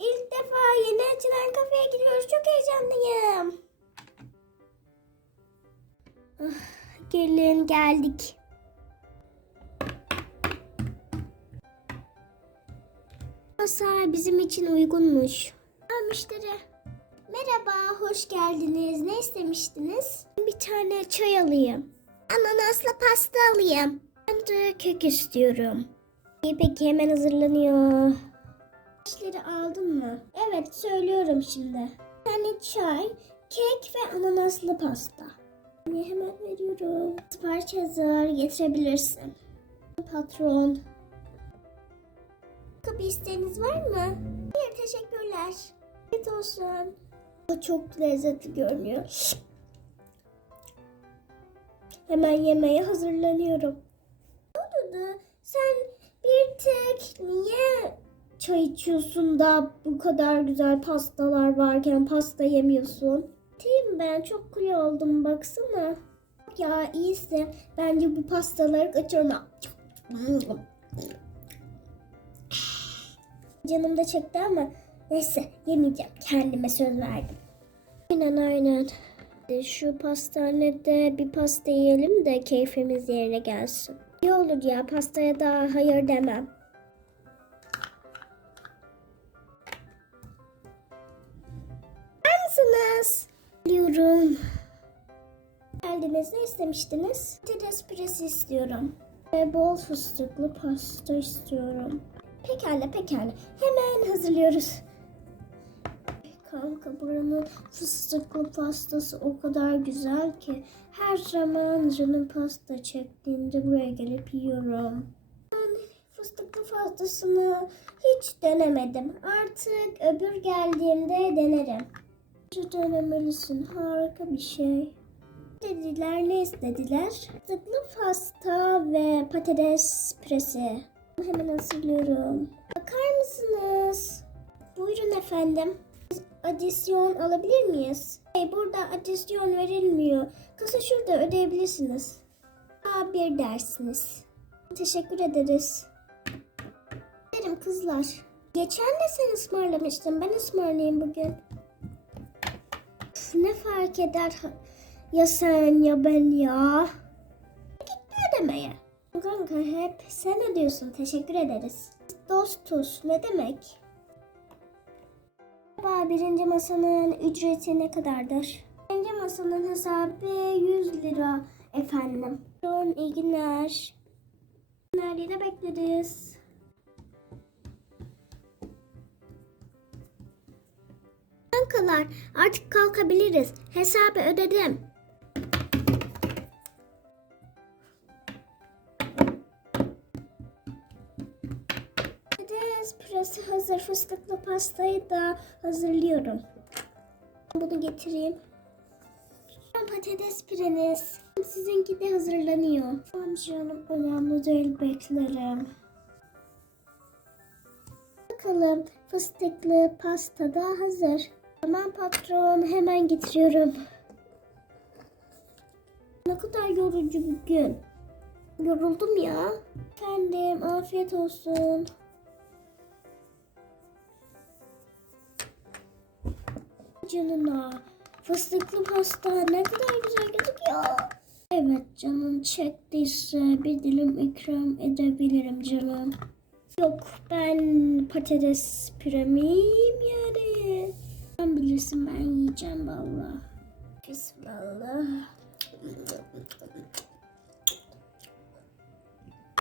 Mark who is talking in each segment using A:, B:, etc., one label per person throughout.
A: İlk defa yeni açılan kafeye gidiyoruz. Çok heyecanlıyım. Ah, Gelin geldik. Masa bizim için uygunmuş. Aa, müşteri. Merhaba, hoş geldiniz. Ne istemiştiniz? Bir tane çay alayım. Ananaslı pasta alayım. Ben de kek istiyorum. İyi peki hemen hazırlanıyor. İşleri aldın mı? Evet söylüyorum şimdi. Tane çay, kek ve ananaslı pasta. Ne hemen veriyorum. Sipariş hazır getirebilirsin. Patron. Kapı isteğiniz var mı? Hayır teşekkürler. Afiyet olsun. O çok lezzetli görünüyor. Hemen yemeğe hazırlanıyorum. Oldu? Sen çay içiyorsun da bu kadar güzel pastalar varken pasta yemiyorsun? Değil ben çok kilo oldum baksana. Ya iyisi bence bu pastaları kaçırma. Canım da çekti ama neyse yemeyeceğim. Kendime söz verdim. Aynen aynen. Şu pastanede bir pasta yiyelim de keyfimiz yerine gelsin. İyi olur ya pastaya da hayır demem. Var mısınız? Biliyorum. Geldiniz ne istemiştiniz? Patates püresi istiyorum. Ve bol fıstıklı pasta istiyorum. Pekala pekala. Hemen hazırlıyoruz. Kanka buranın fıstıklı pastası o kadar güzel ki her zaman canım pasta çektiğinde buraya gelip yiyorum. Ben fıstıklı pastasını hiç denemedim. Artık öbür geldiğimde denerim. Denemelisin. Harika bir şey. Dediler ne istediler? Fıstıklı pasta ve patates püresi. Hemen hazırlıyorum. Bakar mısınız? Buyurun efendim. Biz Adisyon alabilir miyiz? Hey, burada adisyon verilmiyor. Kasa şurada ödeyebilirsiniz. A bir dersiniz. Teşekkür ederiz. Derim kızlar. Geçen de sen ısmarlamıştın. Ben ısmarlayayım bugün. Ne fark eder ya sen ya ben ya. Gitme ödemeye. Kanka hep sen ödüyorsun. Teşekkür ederiz. Dostuz. Ne demek? Acaba birinci masanın ücreti ne kadardır? Birinci masanın hesabı 100 lira efendim. Son iyi günler. Nerede bekleriz? Kankalar artık kalkabiliriz. Hesabı ödedim. Patates püresi hazır. Fıstıklı pastayı da hazırlıyorum. Bunu getireyim. Patates püreniz. Sizinki de hazırlanıyor. Tamam canım önemli değil beklerim. Bakalım fıstıklı pasta da hazır. Tamam patron hemen getiriyorum. Ne kadar yorucu bir gün. Yoruldum ya. Efendim afiyet olsun. Canına. Fıstıklı pasta ne kadar güzel gözüküyor. Evet canım çektiyse bir dilim ikram edebilirim canım. Yok ben patates püremi yiyeyim yani. Bilirsin ben yiyeceğim valla. Bismillah.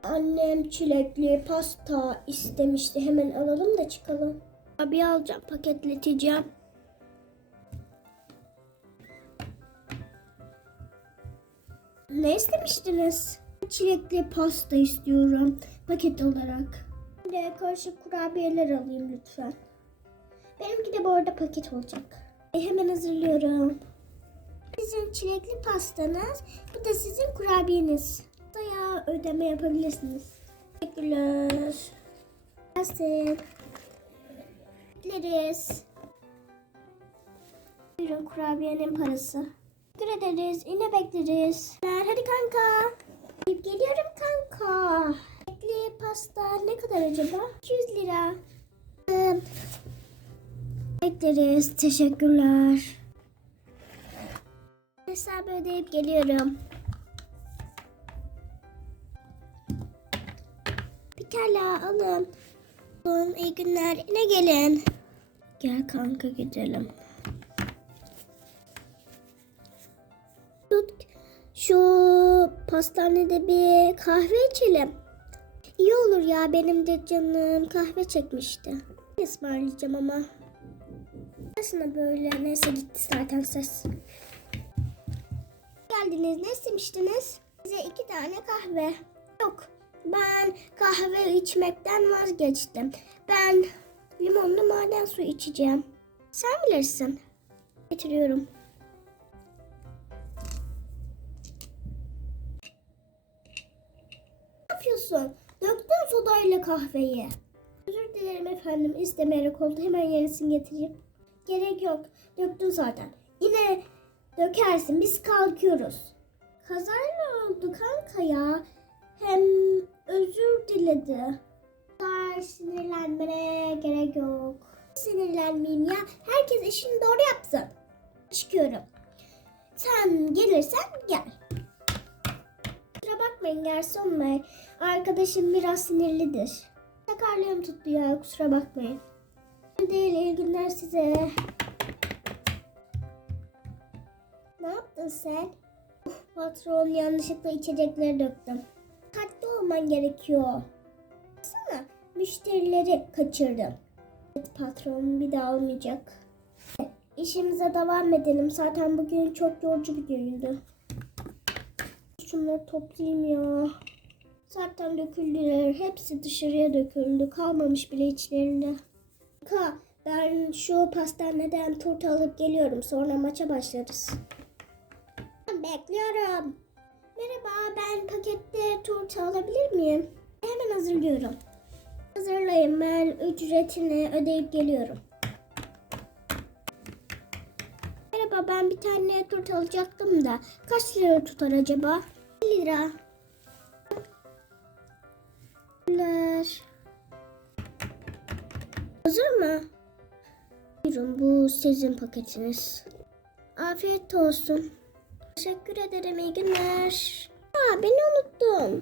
A: Annem çilekli pasta istemişti. Hemen alalım da çıkalım. Abi alacağım paketleteceğim. Ne istemiştiniz? Çilekli pasta istiyorum paket olarak. Bir de karışık kurabiyeler alayım lütfen. Benimki de bu arada paket olacak. E, hemen hazırlıyorum. Sizin çilekli pastanız, bu da sizin kurabiyeniz. Daya ödeme yapabilirsiniz. Teşekkürler. Gelsin. Bekleriz. Buyurun kurabiyenin parası. Teşekkür ederiz. Yine bekleriz. Hadi kanka. Geliyorum kanka. Ekli pasta ne kadar acaba? 200 lira. Bekleriz. Teşekkürler. Hesabı ödeyip geliyorum. Pekala alın. Alın iyi günler. Yine gelin. Gel kanka gidelim. Tut şu pastanede bir kahve içelim. İyi olur ya benim de canım kahve çekmişti. Ismarlayacağım ama. Aslında böyle neyse gitti zaten ses. Geldiniz ne istemiştiniz? Size iki tane kahve. Yok ben kahve içmekten vazgeçtim. Ben limonlu maden suyu içeceğim. Sen bilirsin. Getiriyorum. Ne yapıyorsun? Döktün sodayla kahveyi. Özür dilerim efendim. İstemeyerek oldu. Hemen yenisini getireyim. Gerek yok. Döktün zaten. Yine dökersin. Biz kalkıyoruz. Kazayla oldu kanka ya. Hem özür diledi. Dar sinirlenmene gerek yok. Sinirlenmeyeyim ya. Herkes işini doğru yapsın. Çıkıyorum. Sen gelirsen gel. Kusura bakmayın garson bey. Arkadaşım biraz sinirlidir. Sakarlığım tuttu ya kusura bakmayın. Değil iyi günler size. Ne yaptın sen? Patron yanlışlıkla içecekleri döktüm. Dikkatli olman gerekiyor. Sana müşterileri kaçırdım. Evet patron bir daha olmayacak. İşimize devam edelim. Zaten bugün çok yorucu bir gündü. Şunları toplayayım ya. Zaten döküldüler. Hepsi dışarıya döküldü. Kalmamış bile içlerinde. Ka, ben şu pastaneden turta alıp geliyorum. Sonra maça başlarız. Bekliyorum. Merhaba, ben pakette turta alabilir miyim? Hemen hazırlıyorum. Hazırlayın, ben ücretini ödeyip geliyorum. Merhaba, ben bir tane turta alacaktım da. Kaç lira tutar acaba? 50 lira. Teşekkürler. Hazır mı? Buyurun bu sizin paketiniz. Afiyet olsun. Teşekkür ederim iyi günler. Aa beni unuttun.